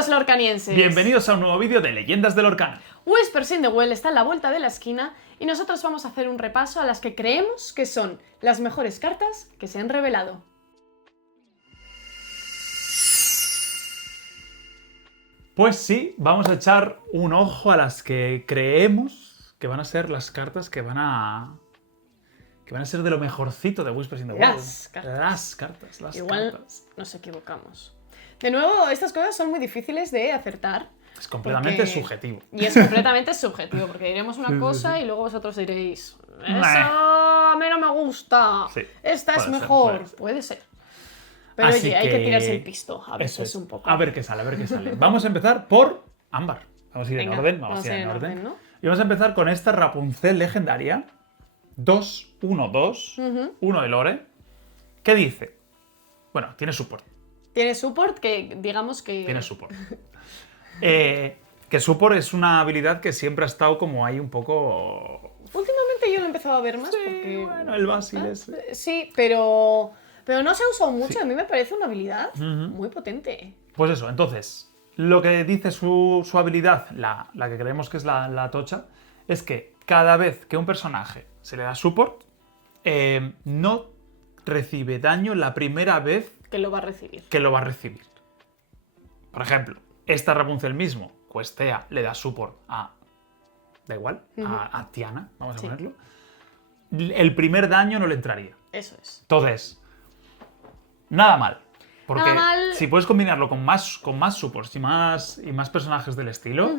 Saludos lorcanienses. Bienvenidos a un nuevo vídeo de Leyendas de Lorcana. Whispers in the Well está a la vuelta de la esquina y nosotros vamos a hacer un repaso a las que creemos que son las mejores cartas que se han revelado. Pues sí, vamos a echar un ojo a las que creemos que van a ser las cartas que van a ser de lo mejorcito de Whispers in the Well. Las cartas. Igual nos equivocamos. De nuevo, estas cosas son muy difíciles de acertar. Es completamente subjetivo. Y es completamente subjetivo, porque diremos una cosa y luego vosotros diréis, eso a mí no me gusta, Sí, esta es puede ser, mejor. Puede ser. Pero Así oye, hay que tirarse el pisto, a veces eso es. un poco. A ver qué sale, Vamos a empezar por Ámbar. Vamos a ir Venga, en orden, vamos a ir en orden, ¿no? Y vamos a empezar con esta Rapunzel legendaria, 2-1-2, 1 de lore, que dice, bueno, tiene support. Tiene support que digamos que... Tiene support. Que support es una habilidad que siempre ha estado como ahí un poco... Últimamente yo lo he empezado a ver más Sí, porque... bueno, el Basil es... Sí, pero no se ha usado mucho. A mí me parece una habilidad muy potente. Pues eso, entonces, lo que dice su habilidad, la que creemos que es la tocha, es que cada vez que un personaje se le da support, no recibe daño la primera vez Que lo va a recibir. que lo va a recibir. Por ejemplo, esta Rapunzel mismo, Questea, le da support a... Da igual, a Tiana, vamos a ponerlo. El primer daño no le entraría. Eso es. Entonces, nada mal. Porque Nada mal. si puedes combinarlo con más supports y más personajes del estilo,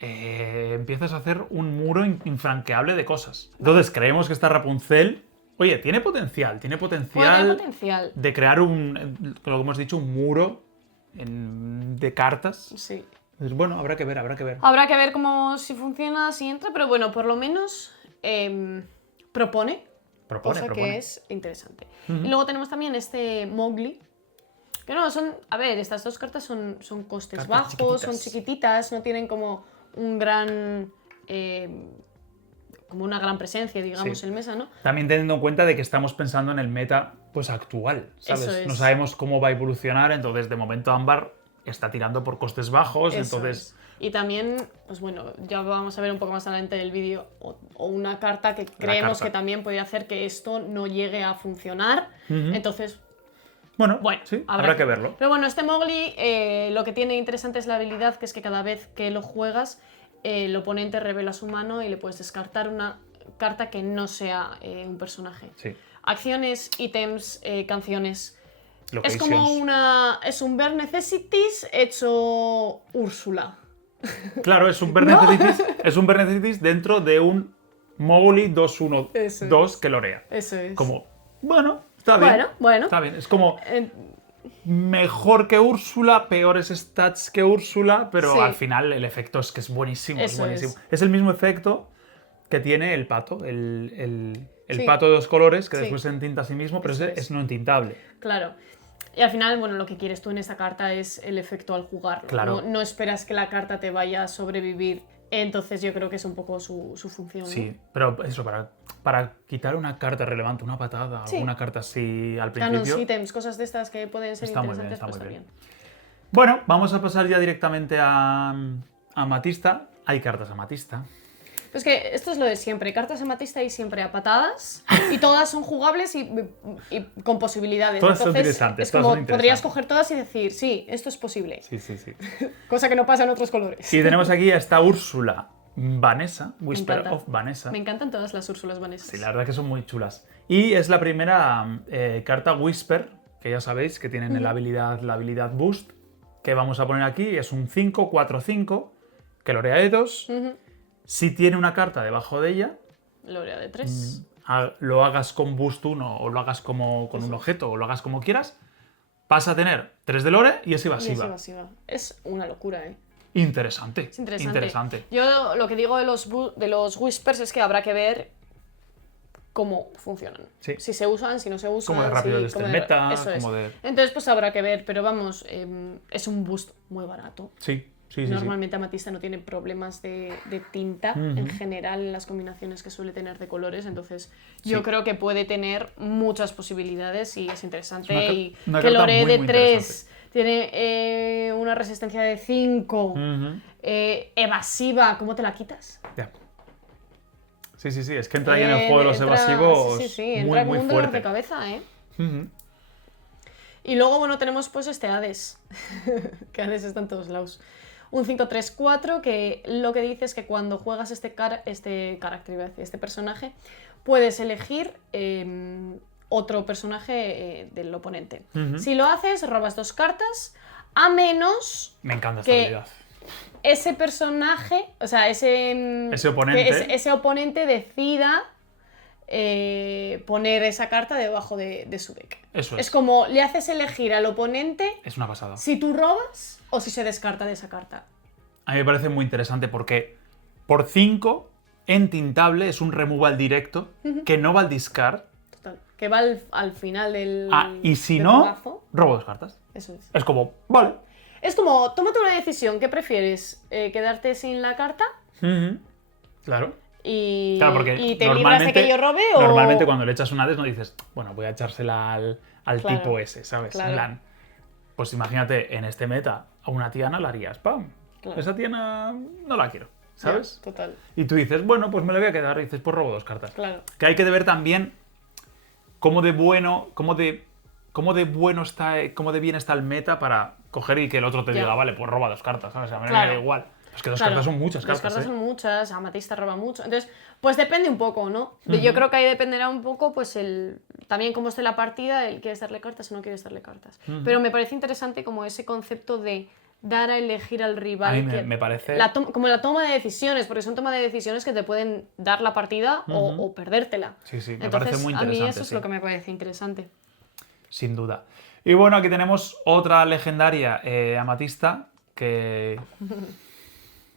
empiezas a hacer un muro infranqueable de cosas. Entonces, creemos que esta Rapunzel, oye, tiene potencial Potencial. de crear lo que hemos dicho, un muro de cartas. Sí. Entonces, bueno, habrá que ver. Habrá que ver cómo si funciona, si entra, pero bueno, por lo menos propone. Cosa que es interesante. Y luego tenemos también este Mowgli. Que no, a ver, estas dos cartas son costes Cartas bajos, chiquititas. son chiquititas, no tienen como un gran... como una gran presencia, digamos, Sí. en mesa, ¿no? También teniendo en cuenta de que estamos pensando en el meta pues actual, ¿sabes? Eso es. No sabemos cómo va a evolucionar, entonces de momento Ámbar está tirando por costes bajos, Eso entonces... es. Y también, pues bueno, ya vamos a ver un poco más adelante del vídeo, o una carta que creemos carta. que también puede hacer que esto no llegue a funcionar. Entonces, Bueno, bueno, sí, habrá que verlo. Pero bueno, este Mowgli lo que tiene interesante es la habilidad, que es que cada vez que lo juegas, el oponente revela su mano y le puedes descartar una carta que no sea un personaje. Sí. Acciones, ítems, canciones. Es Locations. como es un Bare Necessities hecho Úrsula. Claro, es un Bare Necessities, es un Bare Necessities dentro de un Mowgli 2-1-2 Eso que lorea. Eso es. Como, bueno, está bien. Bueno. Está bien, es como Eh, mejor que Úrsula, peores stats que Úrsula, pero Sí. al final el efecto es que es buenísimo. Es Eso buenísimo. es. Es el mismo efecto que tiene el pato, el Sí. pato de dos colores, que Sí. después se entinta a sí mismo, pero Eso es es. no entintable. Claro. Y al final, bueno, lo que quieres tú en esta carta es el efecto al jugarlo. Claro. No esperas que la carta te vaya a sobrevivir. Entonces yo creo que es un poco su función. ¿no? Sí, pero eso, para quitar una carta relevante, una patada, Sí. alguna carta así al Canons, principio... ítems, cosas de estas que pueden ser Está muy bien, interesantes, está pues muy está bien. bien. Bueno, vamos a pasar ya directamente a Amatista. Hay cartas Amatista. Pues que esto es lo de siempre. Cartas amatista y siempre a patadas. Y todas son jugables y con posibilidades. Todas son Entonces, interesantes, es todas como son podrías interesantes. coger todas y decir, sí, esto es posible. Sí, sí, sí. Cosa que no pasa en otros colores. Y tenemos aquí a esta Úrsula Vanessa, Whisper encanta. of Vanessa. Me encantan todas las Úrsulas vanesas. Sí, la verdad que son muy chulas. Y es la primera carta Whisper, que ya sabéis que tienen la habilidad Boost, que vamos a poner aquí. Es un 5-4-5, que lorea de 2. Si tiene una carta debajo de ella, Lorea de 3. lo hagas con Boost 1 o lo hagas como con un objeto o lo hagas como quieras, vas a tener 3 de lore y es evasiva. Es una locura, ¿eh? Interesante. Es interesante. Yo lo que digo de los Whispers es que habrá que ver cómo funcionan. Sí. Si se usan, si no se usan. Cómo de rápido es el meta, Eso es. cómo de... Entonces, pues habrá que ver, pero vamos, es un boost muy barato. Sí. Normalmente Amatista no tiene problemas de tinta en general en las combinaciones que suele tener de colores, entonces yo creo que puede tener muchas posibilidades y es interesante. Es una y que carta lore muy, de muy 3 tiene una resistencia de 5, evasiva, ¿cómo te la quitas? Ya. Sí, es que entra ahí en el juego de los evasivos entra muy como un dolor de cabeza, ¿eh? Y luego, bueno, tenemos pues este Hades, que Hades está en todos lados. Un 5-3-4 que lo que dice es que cuando juegas este personaje, puedes elegir otro personaje del oponente. Si lo haces, robas 2 cartas, a menos Me encanta esta habilidad. Ese personaje, o sea, ese oponente decida poner esa carta debajo de su deck. Eso es como le haces elegir al oponente. Es una pasada. Si tú robas o si se descarta de esa carta. A mí me parece muy interesante porque por 5, entintable es un removal directo que no va al discard. Total. Que va al final del. Y si no, robo 2 cartas. Eso es. Es como, vale. Es como, tómate una decisión. ¿Qué prefieres? ¿Quedarte sin la carta? Claro. Claro, porque y te libras de que yo robe o. Normalmente cuando le echas una Hades no dices, bueno, voy a echársela al tipo ese, ¿sabes? Claro. En plan, pues imagínate, en este meta, a una Tiana la harías, ¡pam! Claro. Esa Tiana no la quiero, ¿sabes? Ya, total. Y tú dices, bueno, pues me la voy a quedar, y dices, pues robo 2 cartas. Claro. Que hay que ver también cómo de bien está el meta para coger y que el otro te diga, vale, pues roba 2 cartas, ¿sabes? A mí me da igual. Es que 2 cartas son muchas cartas. 2 cartas son muchas, Amatista roba mucho. Entonces, pues depende un poco, ¿no? Yo creo que ahí dependerá un poco, pues, también cómo esté la partida, el quieres darle cartas o no quieres darle cartas. Pero me parece interesante como ese concepto de dar a elegir al rival. A mí me parece. Como la toma de decisiones, porque son toma de decisiones que te pueden dar la partida o perdértela. Sí, me Entonces, parece muy interesante. A mí eso es lo que me parece interesante. Sin duda. Y bueno, aquí tenemos otra legendaria amatista que.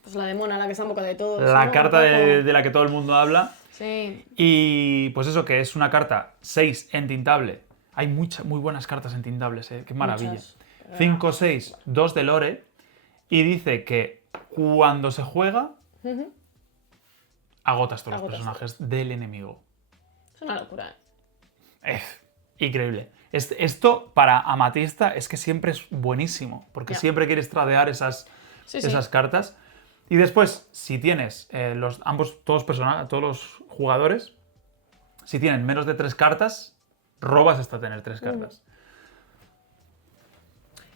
Pues la demona, la que está en boca de todos. La carta de la que todo el mundo habla. Sí. Y pues eso, que es una carta 6 entintable. Hay muy buenas cartas entintables, qué maravilla. 5, 6, 2 de lore. Y dice que cuando se juega, agotas todos los personajes del enemigo. Es una locura. Increíble. Esto para amatista es que siempre es buenísimo, porque siempre quieres tradear esas cartas. Y después, si tienes todos los jugadores, si tienen menos de 3 cartas, robas hasta tener 3 cartas.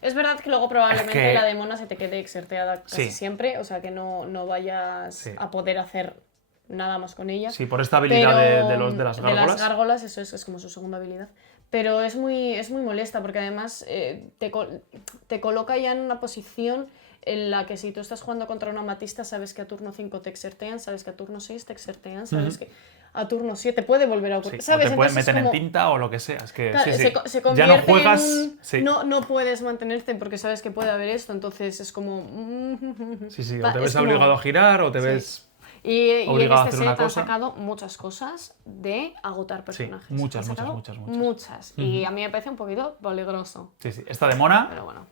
Es verdad que luego probablemente la demona se te quede exerteada casi siempre, o sea que no vayas a poder hacer nada más con ella. Sí, por esta habilidad de las gárgolas. De las gárgolas, eso es como su segunda habilidad. Pero es muy molesta porque además te coloca ya en una posición en la que si tú estás jugando contra un amatista, sabes que a turno 5 te exertean, sabes que a turno 6 te exertean, sabes que a turno 7 puede volver a ocurrir. ¿Sabes? O te pueden meter en tinta o lo que sea. Es que se convierte ya no juegas. No puedes mantenerte porque sabes que puede haber esto, entonces es como. O te ves obligado a girar o te ves. Y en este set han cosa. sacado muchas cosas de agotar personajes. Sí, muchas. Y a mí me parece un poquito peligroso. Sí. Esta demona. Pero bueno.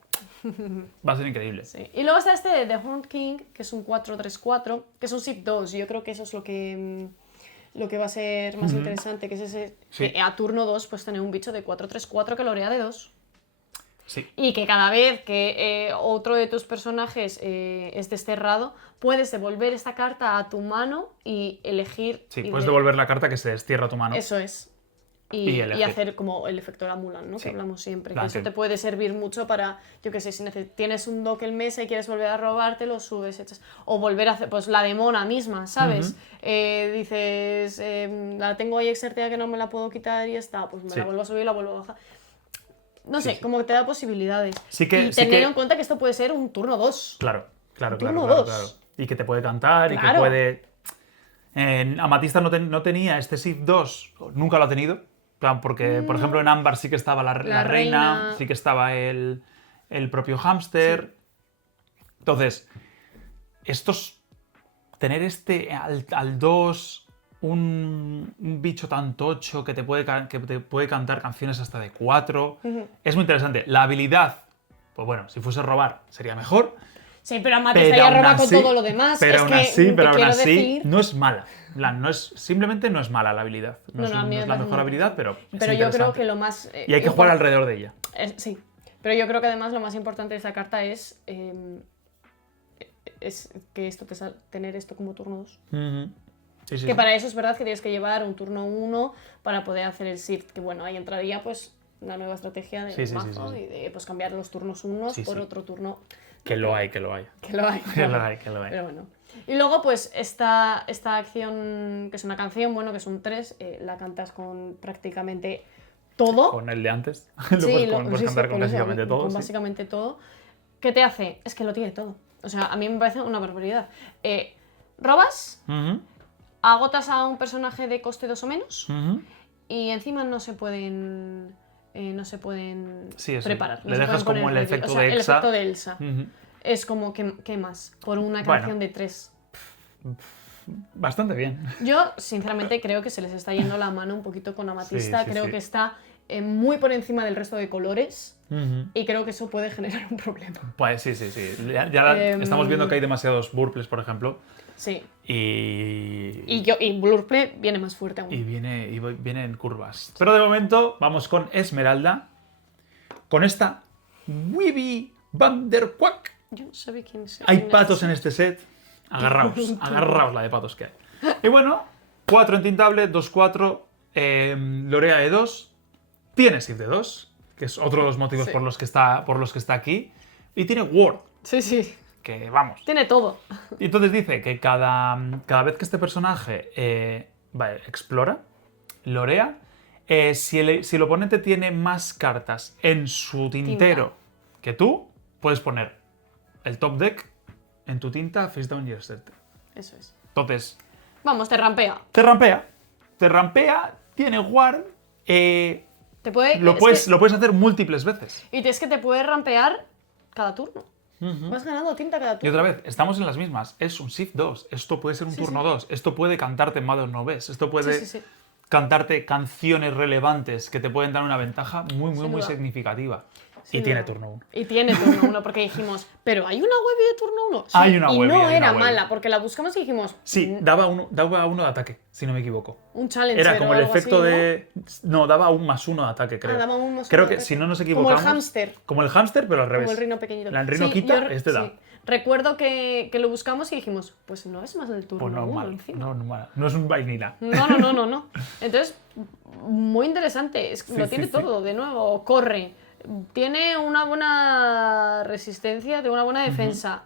Va a ser increíble. Sí. Y luego está este de The Horned King, que es un 4-3-4, que es un SIP 2. Yo creo que eso es lo que va a ser más interesante, que es ese. Que a turno 2 pues tener un bicho de 4-3-4 que lorea de 2. Sí. Y que cada vez que otro de tus personajes es desterrado, puedes devolver esta carta a tu mano y elegir. Sí, puedes devolver la carta que se destierra a tu mano. Eso es. Y hacer como el efecto de la Mulan, ¿no? Que hablamos siempre. Que eso te puede servir mucho para, yo qué sé, si tienes un dock el mesa y quieres volver a robarte, lo subes, echas. O volver a hacer, pues la demona misma, ¿sabes? Dices, la tengo ahí exerteada que no me la puedo quitar y está, pues me la vuelvo a subir y la vuelvo a bajar. No sé, como que te da posibilidades. Y tener en cuenta que esto puede ser un turno 2. Claro. Turno 2. Claro. Y que te puede cantar y que puede. Amatista no tenía este SIP 2, nunca lo ha tenido. Porque, por ejemplo, en Ámbar sí que estaba la reina, sí que estaba el propio hámster. Entonces, tener al 2, un bicho tan tocho que te puede cantar canciones hasta de 4, es muy interesante. La habilidad, pues bueno, si fuese robar sería mejor. Sí, pero Amatista ya roba con todo lo demás. Pero aún así, no es mala. Simplemente no es mala la habilidad. No es la mejor habilidad, pero es yo creo que lo más. Y hay que jugar alrededor de ella. Sí. Pero yo creo que además lo más importante de esta carta es que esto tener esto como turno 2. Que para eso es verdad que tienes que llevar un turno 1 para poder hacer el shift, que bueno, ahí entraría pues una nueva estrategia de mazo y de pues, cambiar los turnos 1 por otro turno. Que lo hay. Que lo hay. Pero bueno. Y luego pues esta acción, que es una canción, bueno, que es un 3, la cantas con prácticamente todo. Con el de antes. Puedes cantar con básicamente todo. Con básicamente todo. ¿Qué te hace? Es que lo tiene todo. O sea, a mí me parece una barbaridad. Robas, agotas a un personaje de coste 2 o menos, y encima no se pueden preparar. Le dejas como el efecto de Elsa. El efecto de Elsa. Es como, ¿qué más? Por una canción de 3. Bastante bien. Yo, sinceramente, creo que se les está yendo la mano un poquito con Amatista. Creo que está muy por encima del resto de colores. Y creo que eso puede generar un problema. Pues sí. Ya estamos viendo que hay demasiados Burples, por ejemplo. Sí. Y Blurple viene más fuerte aún. Y viene en curvas. Pero de momento vamos con Esmeralda. Con esta Weeby Vanderquack. Yo no sabía quién es. Hay patos en este set. Agarraos la de patos que hay. Y bueno, 4 entintable, 2-4, Lorea de 2. Tiene Shift de 2, que es otro de los motivos por los que está aquí. Y tiene Ward. Sí. Que vamos. Tiene todo. Y entonces dice que cada vez que este personaje explora, lorea, si el oponente tiene más cartas en su tintero que tú, puedes poner el top deck en tu tinta face down y reset. Eso es. Entonces... Vamos, te rampea. Te rampea, tiene ward... Te puede, lo puedes hacer múltiples veces. Y es que te puede rampear cada turno. Vas ganando tinta cada turno. Y otra vez, estamos en las mismas. Es un Shift 2. Esto puede ser un turno 2. Esto puede cantarte Mother No Best. Esto puede cantarte canciones relevantes que te pueden dar una ventaja muy significativa. Y tiene turno 1. Y tiene turno 1, porque dijimos, ¿pero hay una Weeby de turno 1? Sí, hay una Weeby. Y no era mala, porque la buscamos y dijimos... Sí, daba uno de ataque, si no me equivoco. Un challenge. Era como el efecto así, de... No, daba un +1 de ataque, creo. Daba un +1 creo de que, ataque. si no nos equivocamos... Como el hámster. Como el hámster, pero al revés. Como el rino pequeñito. El rino quita, este da. Recuerdo que lo buscamos y dijimos, pues no es más del turno 1 pues no es un vainilla. No. Entonces, muy interesante. Lo tiene todo, de nuevo. Corre. Tiene una buena resistencia, tiene una buena defensa.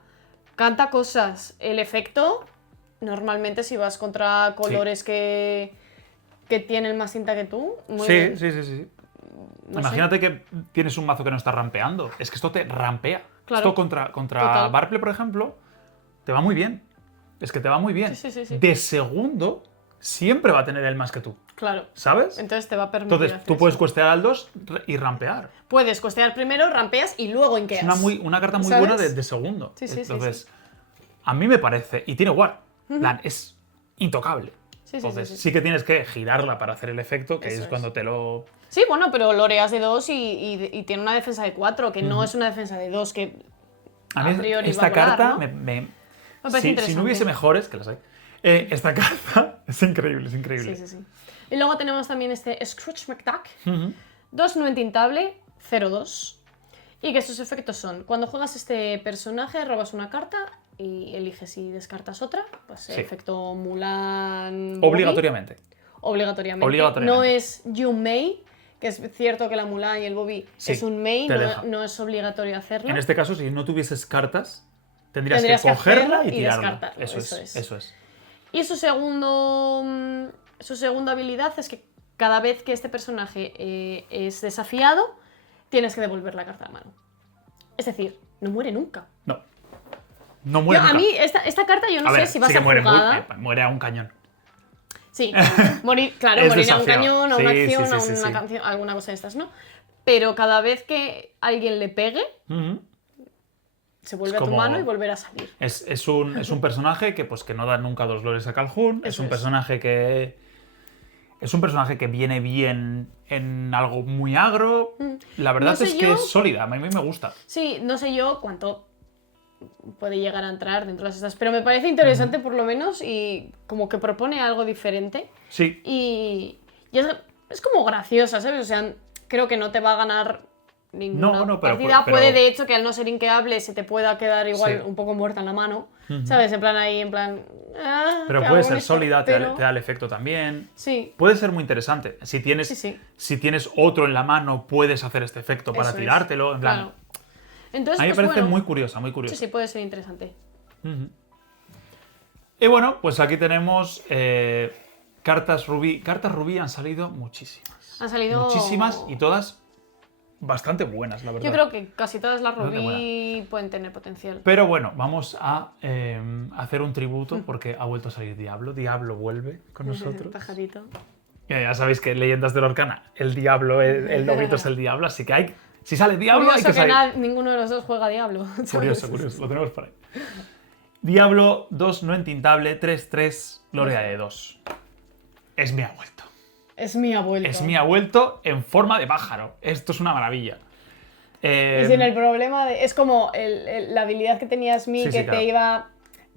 Canta cosas. El efecto, normalmente si vas contra colores que tienen más tinta que tú. Muy bien. Sí. Imagínate que tienes un mazo que no está rampeando. Es que esto te rampea. Claro. Esto contra Barple, por ejemplo, te va muy bien. Es que te va muy bien. Sí. De segundo, siempre va a tener el más que tú. Claro. ¿Sabes? Entonces te va a permitir. Entonces tú puedes costear al 2 y rampear. Puedes costear primero, rampeas y luego inqueas. Es una carta muy buena de segundo. Sí. Entonces, a mí me parece. Y tiene War. Es intocable. Entonces, sí que tienes que girarla para hacer el efecto, que es cuando te lo... Sí, bueno, pero loreas de 2 y tiene una defensa de 4, que no es una defensa de 2, que a mí priori esta va a volar, carta ¿no? me parece interesante. Si no hubiese mejores, que las hay, esta carta es increíble. Sí. Y luego tenemos también este Scrooge McDuck, 2 no entintable, 0-2. Y que sus efectos son, cuando juegas este personaje, robas una carta y eliges si descartas otra. Pues efecto Mulan... Obligatoriamente. No es You May, que es cierto que la Mulan y el Bobby es un May, no es obligatorio hacerlo. En este caso, si no tuvieses cartas, tendrías que cogerla y tirarla. Eso es. Y su segunda habilidad es que cada vez que este personaje es desafiado, tienes que devolver la carta a la mano. Es decir, no muere nunca. No muere nunca. A mí, esta carta yo no sé si va a ser jugada. Muere a un cañón. Sí, morir a un cañón, a una acción, a una canción, alguna cosa de estas, ¿no? Pero cada vez que alguien le pegue, se vuelve a tu mano y volverá a salir. Es un personaje que no da nunca 2 lores a Calhoun. Es un personaje que viene bien en algo muy agro. La verdad es que es sólida, a mí me gusta. Sí, no sé yo cuánto puede llegar a entrar dentro de las estas, pero me parece interesante por lo menos y como que propone algo diferente. Sí. Y es como graciosa, ¿sabes? O sea, creo que no te va a ganar ninguna partida. Puede, de hecho, que al no ser inqueable se te pueda quedar igual un poco muerta en la mano, ¿sabes? En plan ahí, pero puede ser sólida, te da el efecto también. Sí. Puede ser muy interesante. Si tienes otro en la mano, puedes hacer este efecto para tirártelo. En plan... Claro. Entonces, a mí me parece muy curiosa, muy curiosa. Sí, puede ser interesante. Y bueno, pues aquí tenemos cartas rubí. Cartas rubí han salido muchísimas. Han salido... muchísimas y todas bastante buenas, la verdad. Yo creo que casi todas las rubí pueden tener potencial. Pero bueno, vamos a hacer un tributo porque ha vuelto a salir Diablo. Diablo vuelve con nosotros. Pajarito. Ya sabéis que en Leyendas de Lorcana el Diablo, el lobito es el Diablo, así que si sale Diablo curioso hay que salir. Ninguno de los dos juega Diablo. Curioso, lo tenemos por ahí. Diablo 2 no entintable, 3-3, Gloria de 2. Es mi abuelo. Es mi abuelo. Es mi abuelo en forma de pájaro. Esto es una maravilla. Y sin el problema de... Es como la habilidad que tenías mí, que te iba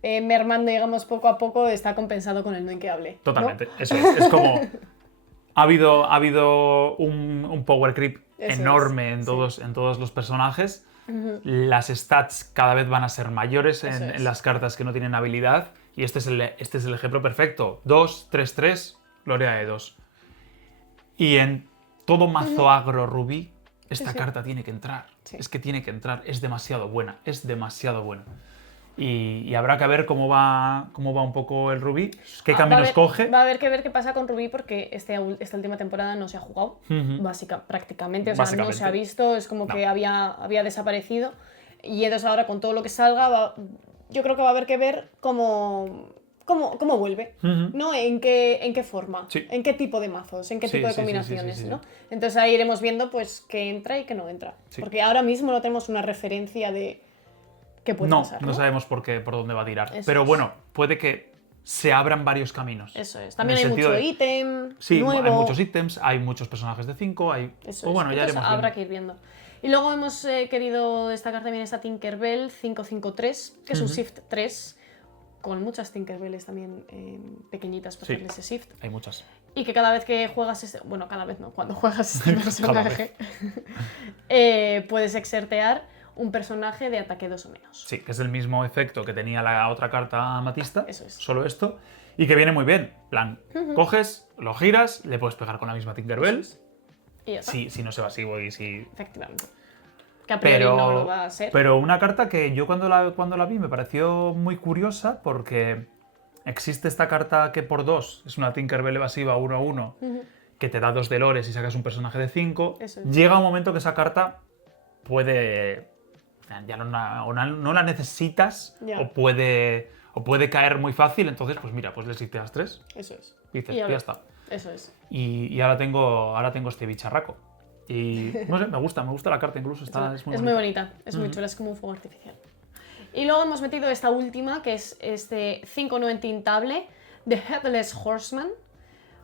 mermando, digamos, poco a poco, está compensado con el no inqueable. Totalmente. ¿no? Eso es. Es como... Ha habido un power creep enorme en todos los personajes. Las stats cada vez van a ser mayores en las cartas que no tienen habilidad. Y este es el ejemplo perfecto. 2, 3-3, Gloria de 2. Y en todo mazo agro rubí, esta carta tiene que entrar. Sí. Es que tiene que entrar. Es demasiado buena. Es demasiado buena. Y habrá que ver cómo va un poco el rubí, qué caminos coge. Va a haber que ver qué pasa con Rubí porque esta última temporada no se ha jugado, prácticamente. O sea, no se ha visto, es como que había desaparecido. Y entonces ahora con todo lo que salga, yo creo que va a haber que ver cómo vuelve, ¿no? ¿En qué forma? Sí. ¿En qué tipo de mazos? ¿En qué tipo de combinaciones? Sí. ¿No? Entonces ahí iremos viendo pues qué entra y qué no entra. Sí. Porque ahora mismo no tenemos una referencia de qué puede pasar. No sabemos por dónde va a tirar. Pero bueno, puede que se abran varios caminos. Eso es. También hay mucho ítem nuevo. Hay muchos ítems, hay muchos personajes de 5, Eso bueno, ya iremos habrá que ir viendo. Y luego hemos querido destacar también esta Tinkerbell 553, que es un Shift 3, con muchas Tinkerbells también pequeñitas para hacerle ese shift. Hay muchas. Y que cada vez que juegas cada vez no, cuando juegas este personaje, puedes exertear un personaje de ataque 2 o menos. Sí, que es el mismo efecto que tenía la otra carta amatista, eso es. Solo esto, y que viene muy bien. Plan, coges, lo giras, le puedes pegar con la misma Tinkerbell. Y ya está. Si no es evasivo y si... Efectivamente. Que a priori no lo va a ser. Pero una carta que yo cuando la vi me pareció muy curiosa porque existe esta carta que por 2 es una Tinkerbell evasiva 1-1 que te da 2 de lores y sacas un personaje de 5. Llega un momento que esa carta puede... ya no la necesitas o puede caer muy fácil, entonces pues mira, pues le siteas 3. Eso es. Y dices, ya está. Eso es. Y ahora tengo este bicharraco. Y no sé, me gusta la carta incluso. Es muy bonita, es muy chula, es como un fuego artificial. Y luego hemos metido esta última, que es este 5 entintable, The Headless Horseman,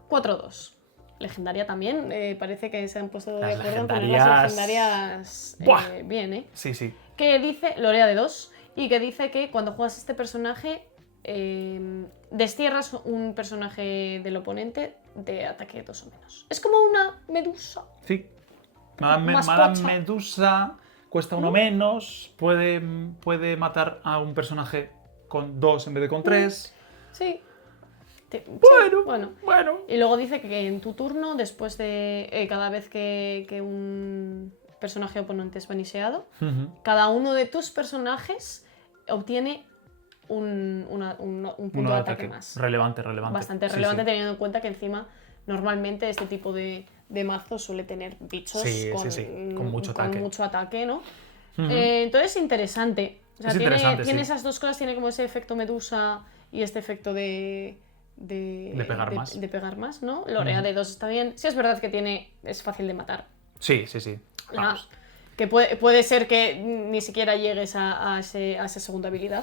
4-2. Legendaria también, parece que se han puesto de acuerdo con las legendarias bien, ¿eh? Sí, sí. Que dice, Lorea de 2, y que dice que cuando juegas este personaje, destierras un personaje del oponente de ataque 2 o menos. Es como una medusa. Sí. Madame Medusa cuesta 1 menos, puede matar a un personaje con 2 en vez de con 3. Sí. Bueno. Y luego dice que en tu turno, después de cada vez que un personaje oponente es baniseado, cada uno de tus personajes obtiene un punto de ataque más. Relevante. Bastante relevante, teniendo en cuenta que encima normalmente este tipo de mazo suele tener bichos con mucho ataque, ¿no? Entonces interesante. O sea, tiene esas dos cosas, tiene como ese efecto medusa y este efecto de pegar más, ¿no? Lorea de 2 está bien. Sí, es verdad que es fácil de matar. Sí. Vamos. Que puede ser que ni siquiera llegues a esa segunda habilidad,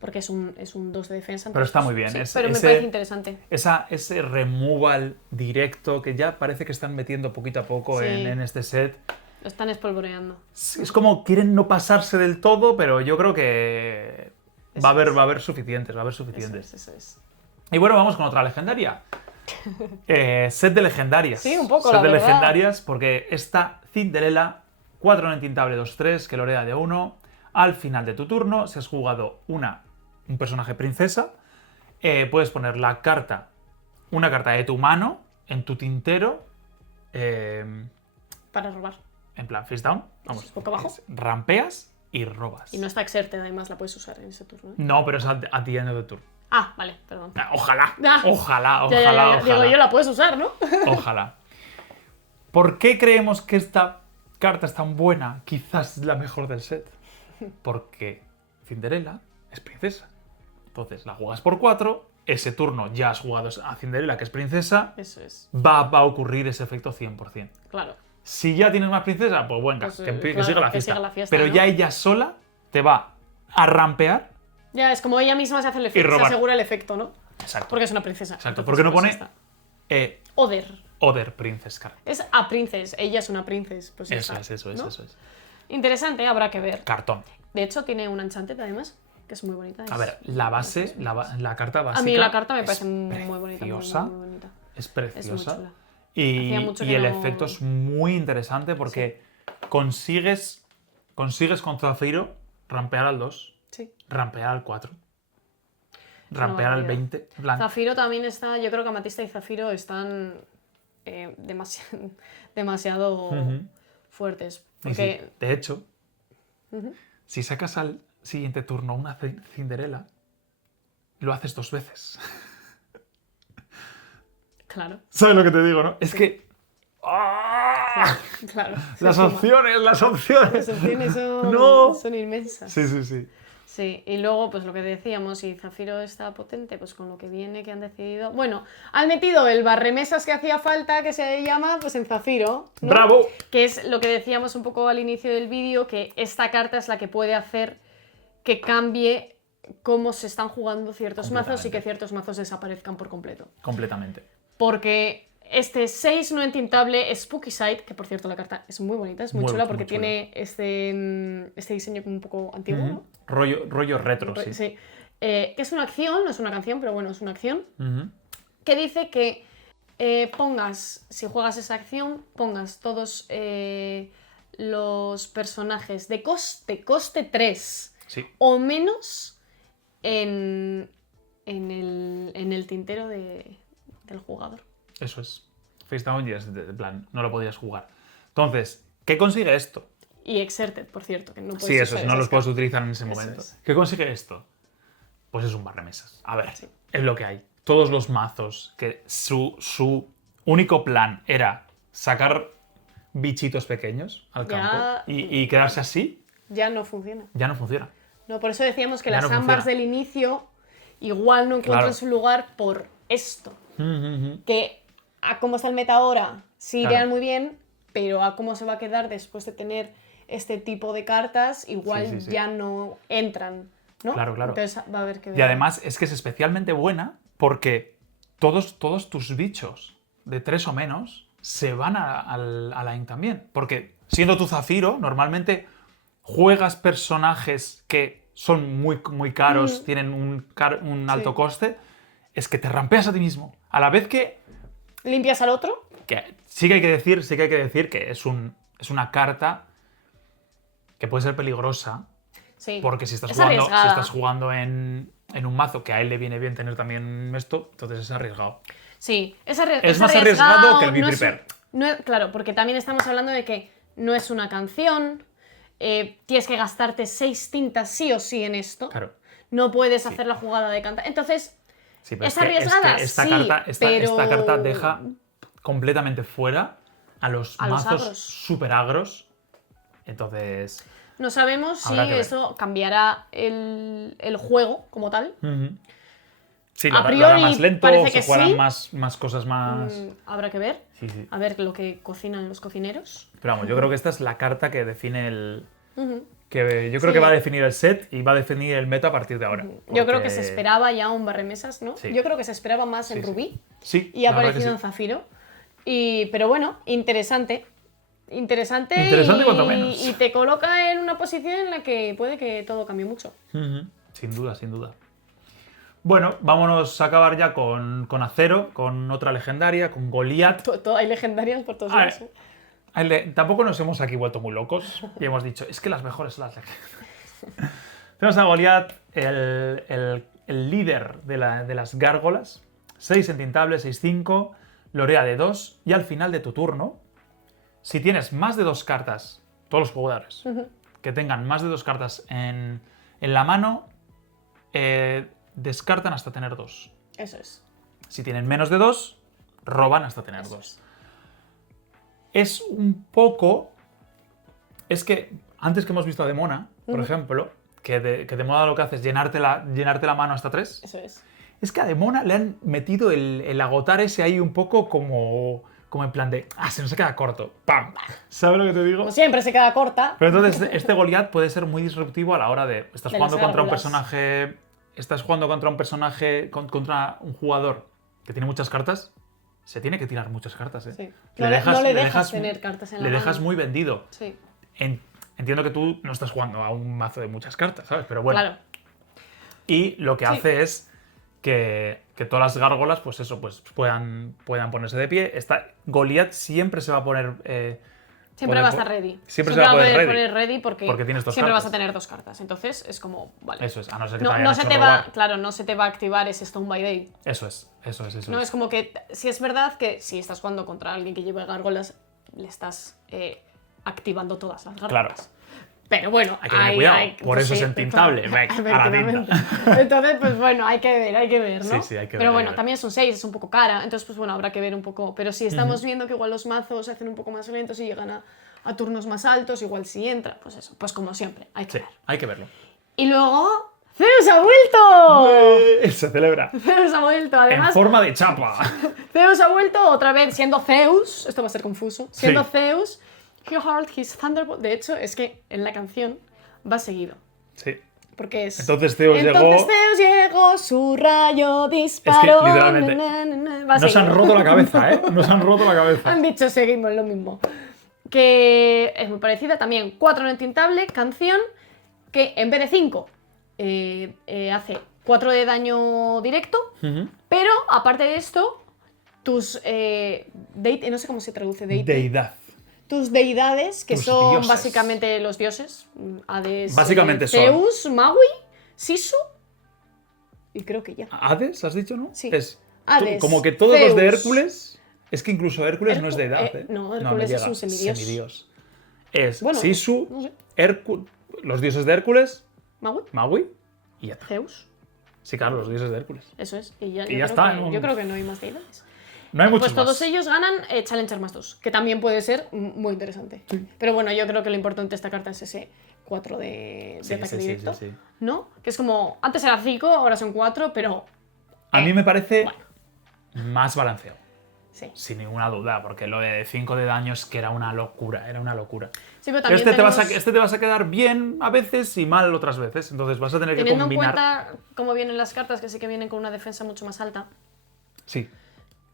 porque es un 2 de defensa. Pero está muy bien. Pero me parece interesante. Ese removal directo que ya parece que están metiendo poquito a poco en este set. Lo están espolvoreando. Es como quieren no pasarse del todo, pero yo creo que va a haber suficientes. Eso es. Y bueno, vamos con otra legendaria. Set de legendarias. Sí, un poco, Set de legendarias, porque esta Cinderella 4 no intintable 2-3, que lorea de 1. Al final de tu turno, si has jugado un personaje princesa, puedes poner una carta de tu mano en tu tintero. Para robar. En plan, face down. Vamos. Boca abajo. Rampeas y robas. Y no está exerted, además la puedes usar en ese turno. No, pero es at the end of the turn. Ah, vale, perdón. Ojalá. Ah. Ojalá. Ya. Digo, yo la puedes usar, ¿no? Ojalá. ¿Por qué creemos que esta carta es tan buena? Quizás es la mejor del set. Porque Cinderella es princesa. Entonces la juegas por 4. Ese turno ya has jugado a Cinderella, que es princesa. Eso es. Va a ocurrir ese efecto 100%. Claro. Si ya tienes más princesa, pues bueno, Pues, que claro, siga la que fiesta. siga la fiesta, Pero ¿no? ya ella sola te va a rampear. Ya, es como ella misma se hace el Y efecto, se robar. asegura el efecto, ¿no? Exacto. Porque es una princesa. Exacto. Entonces, ¿Por qué no pues, pone ya está. Other. Other Princess card? Es a princess, ella es una princess. Pues ya Eso está, es, ¿no? eso es. Interesante, habrá que ver. Cartón. De hecho, tiene un enchanted además, que es muy bonita. A ver, la base, la carta básica. A mí la carta me es parece muy bonita. preciosa. Muy bonita. Es Es muy preciosa. chula. Y Hacía mucho y que el no- efecto es muy interesante porque consigues con Zafiro rampear al 2, Sí. rampear al 4, una rampear al barbaridad. 20. En plan, Zafiro también está, yo creo que Amatista y Zafiro están demasiado fuertes. y sí, Porque de hecho, si sacas al siguiente turno una Cinderella, lo haces 2 veces. claro, ¿Sabes lo que te digo, no? Es que... ¡Ah! claro. Las opciones. Las opciones son, No. son inmensas. Sí. Sí, y luego, pues lo que decíamos, si Zafiro está potente, pues con lo que viene, que han decidido. Bueno, han metido el barremesas que hacía falta, que se llama, pues en Zafiro, ¿no? ¡Bravo! Que es lo que decíamos un poco al inicio del vídeo, que esta carta es la que puede hacer que cambie cómo se están jugando ciertos mazos y que ciertos mazos desaparezcan por completo. Completamente. Porque este 6 no entintable Spooky Side, que por cierto la carta es muy bonita, es muy chula porque tiene este diseño como un poco antiguo, ¿no? Rollo retro, sí. Sí. Que es una acción, no es una canción, pero bueno, es una acción, Ujú. que dice que si juegas esa acción, pongas todos los personajes de coste 3 Sí. o menos en el tintero del jugador. Eso es. Face down y es de plan, no lo podías jugar. Entonces, ¿qué consigue esto? Y Exerted, por cierto, que no puedes Sí, eso es, usar no los esas puedes cartas. utilizar en ese Eso momento. es. ¿Qué consigue esto? Pues es un barremesas. A ver, Sí. es lo que hay. Todos los mazos que su único plan era sacar bichitos pequeños al Ya- campo y quedarse así, Ya no funciona. ya no funciona. No, por eso decíamos que Ya las no ámbars funciona. del inicio igual no encuentran Claro. su lugar por esto. Ujú. Que a cómo está el meta ahora sí Claro. irían muy bien, pero a cómo se va a quedar después de tener este tipo de cartas, igual Sí. ya no entran, ¿no? Claro. Entonces va a haber que ver. Y además es que es especialmente buena porque todos tus bichos de 3 o menos se van a la IN también. Porque siendo tu Zafiro, normalmente juegas personajes que son muy caros, tienen un alto Sí. coste, es que te rampeas a ti mismo. A la vez que ¿Limpias al otro? sí que hay que decir que es una carta que puede ser peligrosa. Sí. Porque si estás Es jugando, arriesgada. en un mazo que a él le viene bien tener también esto, entonces es arriesgado. Sí, es más arriesgado que el no Be es Prepared. claro, porque también estamos hablando de que no es una canción, tienes que gastarte 6 tintas sí o sí en esto. Claro. No puedes hacer la jugada de cantar. Entonces, Sí, pero ¿es arriesgada? esta Sí, carta, pero- esta carta deja completamente fuera a los A los mazos agros. super agros. Entonces. no sabemos si Habrá que ver. eso cambiará el juego como tal. Sí, A lo priori hará más lento, parece se que jugarán sí. más cosas más. Habrá que ver. Sí. A ver lo que cocinan los cocineros. Pero vamos, yo creo que esta es la carta que define el. Que yo creo Sí. que va a definir el set y va a definir el meta a partir de ahora. Yo creo que porque- se esperaba ya un barremesas, ¿no? Sí. Yo creo que se esperaba más en Sí. Rubí. Sí, Y ha la verdad que aparecido en sí. Zafiro. Pero bueno, interesante. Interesante cuanto menos. y te coloca en una posición en la que puede que todo cambie mucho. Sin duda. Bueno, vámonos a acabar ya con Acero, con otra legendaria, con Goliath. Hay legendarias por todos A ver, lados. ¿eh? Tampoco nos hemos aquí vuelto muy locos y hemos dicho, es que las mejores son las legendarias. Tenemos a Goliath, el líder de las gárgolas. 6 entintable, 6-5, lorea de 2 y al final de tu turno, si tienes más de 2 cartas, todos los jugadores que tengan más de 2 cartas en la mano, descartan hasta tener 2. Eso es. Si tienen menos de 2, roban hasta tener 2. Es un poco... Es que antes que hemos visto a Demona, por ejemplo, que Demona lo que hace es llenarte la mano hasta 3. Eso es. Es que a Demona le han metido el agotar ese ahí un poco como en plan de... se nos queda corto. ¡Pam! ¿Sabes lo que te digo? Como siempre se queda corta. Pero entonces este Goliath puede ser muy disruptivo a la hora de... Estás jugando contra un personaje... contra un jugador que tiene muchas cartas. Se tiene que tirar muchas cartas, ¿eh? Sí. No le dejas tener cartas en la mano. Le dejas muy vendido. Sí. Entiendo que tú no estás jugando a un mazo de muchas cartas, ¿sabes? Pero bueno. Claro. Y lo que hace es que todas las gárgolas, pues eso, pues puedan ponerse de pie. Goliath siempre se va a poner... Siempre va a estar ready. Siempre se va a poner ready porque tienes 2 siempre cartas. vas a tener 2 cartas. Entonces es como, vale. Eso es, a no ser que no se te va, claro, no se te va a activar ese Stone by Day. Eso es. No, es como que si es verdad que si estás jugando contra alguien que lleve gárgolas, le estás activando todas las gárgolas. Claro. Pero bueno, hay que tener cuidado. Por eso es entintable. A la venta. Entonces, pues bueno, hay que ver, ¿no? Sí, hay que ver. Pero bueno, también es un 6, es un poco cara. Entonces, pues bueno, habrá que ver un poco. Pero si estamos viendo que igual los mazos se hacen un poco más lentos y llegan a turnos más altos, igual si entra, pues eso, pues como siempre, hay que ver. Hay que verlo. Y luego, ¡Zeus ha vuelto! Se celebra. Zeus ha vuelto, además. En forma de chapa. Zeus ha vuelto otra vez siendo Zeus. Esto va a ser confuso. Siendo Zeus. He hurled his thunderbolt. De hecho, es que en la canción va seguido. Sí. Porque es... Entonces Zeus llegó, su rayo disparó. Es que literalmente nos han roto la cabeza, ¿eh? Nos han roto la cabeza. Han dicho, seguimos lo mismo. Que es muy parecida también. 4 en entintable, canción, que en vez de 5 hace 4 de daño directo, pero aparte de esto, tus... no sé cómo se traduce, deidad. Tus deidades, que tus son dioses. Básicamente los dioses. Hades, básicamente Zeus, Maui, Sisu. Y creo que ya. ¿Hades has dicho, no? Sí. Hades, como que todos Zeus. los de Hércules. Es que incluso Hércules no es deidad, ¿eh? No, Hércules es un semidios. Es bueno, Sisu, no sé. los dioses de Hércules, Maui y ya está. Zeus. Sí, claro, los dioses de Hércules. Eso es. Y ya está. Yo creo que no hay más deidades. No hay muchos Pues todos más. ellos ganan Challenger más 2, que también puede ser muy interesante. Sí. Pero bueno, yo creo que lo importante de esta carta es ese 4 de ataque directo. Sí. ¿No? Que es como, antes era 5, ahora son 4, pero... A mí me parece más balanceado. Sí. Sin ninguna duda, porque lo de 5 de daño es que era una locura, Sí, pero también te vas a quedar bien a veces y mal otras veces, entonces vas a tener que combinar... Teniendo en cuenta cómo vienen las cartas, que sí que vienen con una defensa mucho más alta. Sí.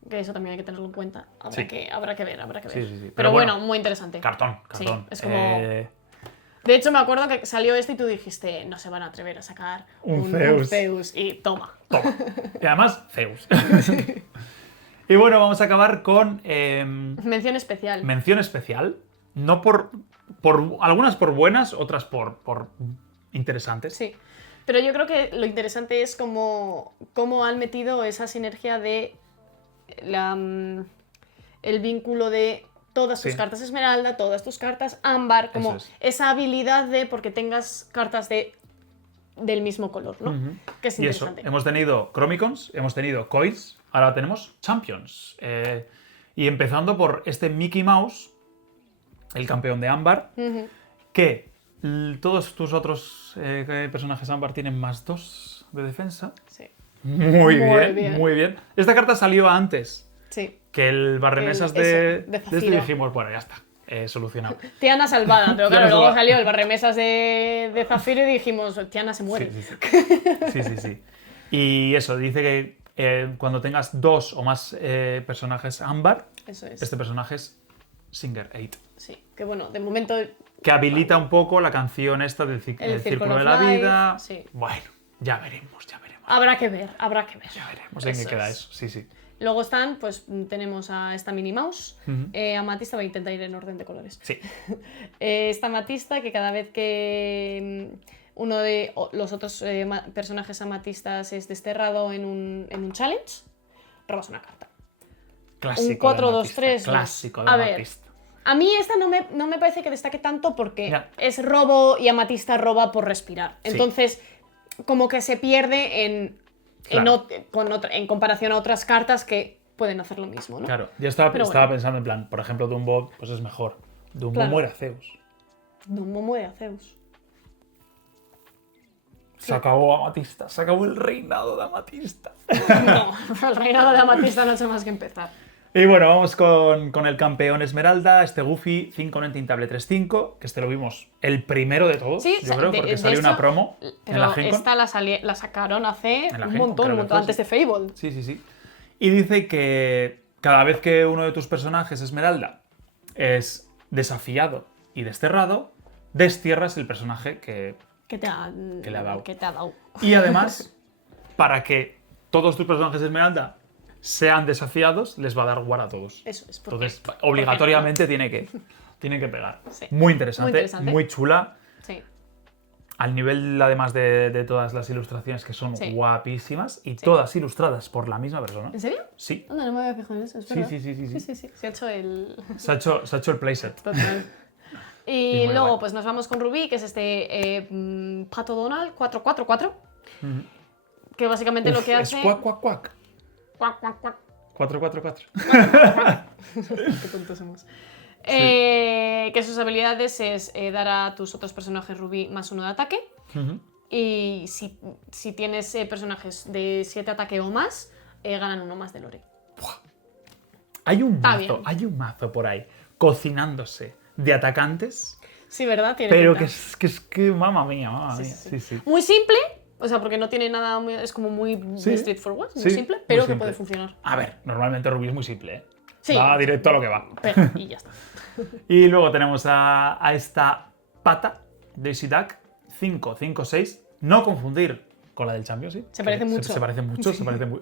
Que eso también hay que tenerlo en cuenta. Habrá que ver. Sí. Pero bueno, muy interesante. Cartón. Sí, es como... De hecho, me acuerdo que salió y tú dijiste, no se van a atrever a sacar un Zeus. Y toma. Y además, Zeus. Y bueno, vamos a acabar con... mención especial. Mención especial. No por algunas por buenas, otras por interesantes. Sí. Pero yo creo que lo interesante es cómo han metido esa sinergia de el vínculo de todas tus cartas esmeralda, todas tus cartas ámbar, como esa habilidad de porque tengas cartas del mismo color, ¿no? Que es interesante. Y eso, hemos tenido Chromicons, hemos tenido Coils, ahora tenemos Champions. Y empezando por este Mickey Mouse, el campeón de ámbar, que todos tus otros personajes ámbar tienen más 2 de defensa. Sí. Muy bien. Esta carta salió antes que el barremesas de este y dijimos, bueno, ya está, solucionado. Tiana salvada, pero claro, luego salió el barremesas de Zafiro y dijimos, Tiana se muere. Sí. Y eso, dice que cuando tengas 2 o más personajes ámbar, este personaje es Singer 8. Sí, que bueno, de momento... Que habilita un poco la canción esta del Círculo de la Vida. Sí. Bueno, ya veremos. Habrá que ver. Ya veremos en qué queda eso, sí. Luego están, pues tenemos a esta Minnie Mouse, amatista, voy a intentar ir en orden de colores. Sí. Esta amatista que cada vez que uno de los otros personajes amatistas es desterrado en un challenge, robas una carta. Clásico. Un 4-2-3. Clásico de a ver, amatista. a mí esta no me parece que destaque tanto porque es robo y amatista roba por respirar. Entonces, como que se pierde en comparación a otras cartas que pueden hacer lo mismo, ¿no? Claro, yo estaba pensando en plan, por ejemplo, Dumbo, pues es mejor. Dumbo muere a Zeus. Dumbo muere a Zeus. Se acabó Amatista, se acabó el reinado de Amatista. No, el reinado de Amatista no ha hecho más que empezar. Y bueno, vamos con el campeón Esmeralda, este Goofy 5 Tintable 3-5, que este lo vimos el primero de todos, sí, yo creo, porque salió una promo pero en la Gen Con. Esta la sacaron hace un Con, montón, antes de Fable. Sí. Y dice que cada vez que uno de tus personajes Esmeralda es desafiado y desterrado, destierras el personaje que le ha dado. Y además, para que todos tus personajes Esmeralda sean desafiados, les va a dar war a todos. Eso es. Entonces, obligatoriamente tiene que pegar. Sí. Muy interesante, muy chula. Sí. Al nivel, además, de todas las ilustraciones que son guapísimas y todas ilustradas por la misma persona. ¿En serio? Sí. Anda, no me había fijado en eso, es verdad. Sí. Se ha hecho el... Se ha hecho el playset. Total. Y luego pues nos vamos con Rubí, que es este Pato Donald 4-4-4, que básicamente lo que hace... Es cuac, cuac, cuac. Cuac, cuac, cuac. 4-4-4. Qué tontos somos. Que sus habilidades es dar a tus otros personajes Rubí +1 de ataque. Y si tienes personajes de 7 ataque o más, ganan 1 más de lore. Hay un mazo por ahí cocinándose de atacantes. Sí, ¿verdad? Pero que es que, mamma mía. Sí. Muy simple, o sea, porque no tiene nada, es como muy straightforward, muy simple, pero que puede funcionar. A ver, normalmente Rubí es muy simple, ¿eh? Sí. Va directo a lo que va. Y ya está. Y luego tenemos a esta pata, Daisy Duck, 5-5-6. No confundir con la del Championship. Se parece mucho. Se parece mucho.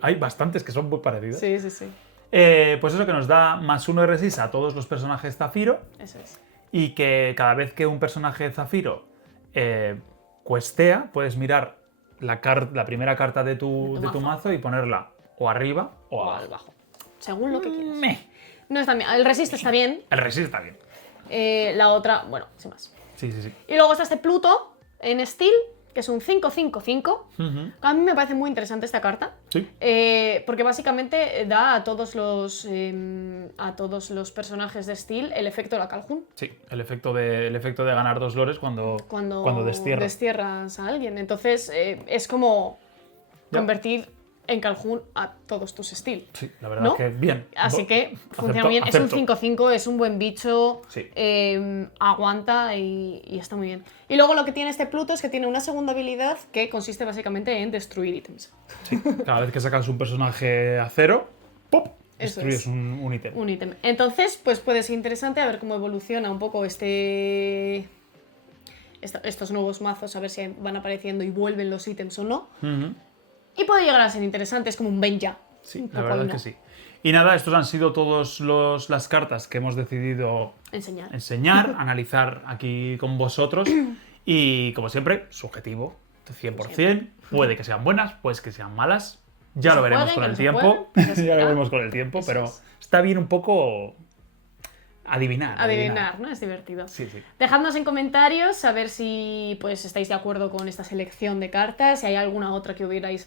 Hay bastantes que son muy parecidas. Sí. Pues eso que nos da +1 de resist a todos los personajes Zafiro. Eso es. Y que cada vez que un personaje Zafiro questea, puedes mirar la primera carta de tu mazo y ponerla o arriba o abajo. Según lo que quieras. No está bien. El resist está bien. El resist está bien. La otra, bueno, sin más. Sí. Y luego está este Pluto en Steel, que es un 5-5-5. A mí me parece muy interesante esta carta. Sí. Porque básicamente da a todos los personajes de Steel el efecto de la Calhoun. Sí, el efecto de ganar 2 lores cuando destierras a alguien. Entonces es como convertir en Calhoun a todos tus Steel. Sí, la verdad es que bien. Así que funciona bien. Acepto. Es un 5-5, es un buen bicho, aguanta y está muy bien. Y luego lo que tiene este Pluto es que tiene una segunda habilidad que consiste básicamente en destruir ítems. Sí, cada vez que sacas un personaje a 0, ¡pop! Destruyes un ítem. Un ítem. Entonces, pues puede ser interesante a ver cómo evoluciona un poco estos nuevos mazos, a ver si van apareciendo y vuelven los ítems o no. Y puede llegar a ser interesante, es como un ven ya. Sí, la verdad es que sí. Y nada, estos han sido todas las cartas que hemos decidido enseñar, analizar aquí con vosotros. Y como siempre, subjetivo, 100%. Puede que sean buenas, puede que sean malas. Ya lo veremos con el tiempo. Ya lo veremos con el tiempo, pero está bien un poco adivinar, ¿no? Es divertido. Sí. Dejadnos en comentarios a ver si pues estáis de acuerdo con esta selección de cartas, si hay alguna otra que hubierais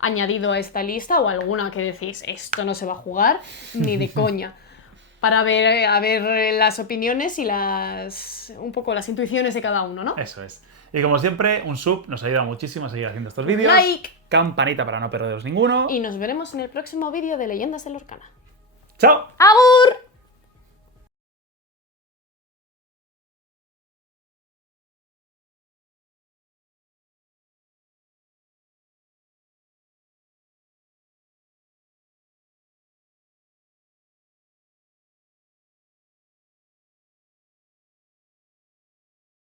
añadido a esta lista o alguna que decís, esto no se va a jugar ni de coña. Para ver las opiniones y un poco las intuiciones de cada uno, ¿no? Eso es. Y como siempre, un sub nos ayuda muchísimo a seguir haciendo estos vídeos. Like. Campanita para no perderos ninguno. Y nos veremos en el próximo vídeo de Leyendas de Lorcana. ¡Chao! ¡Agur!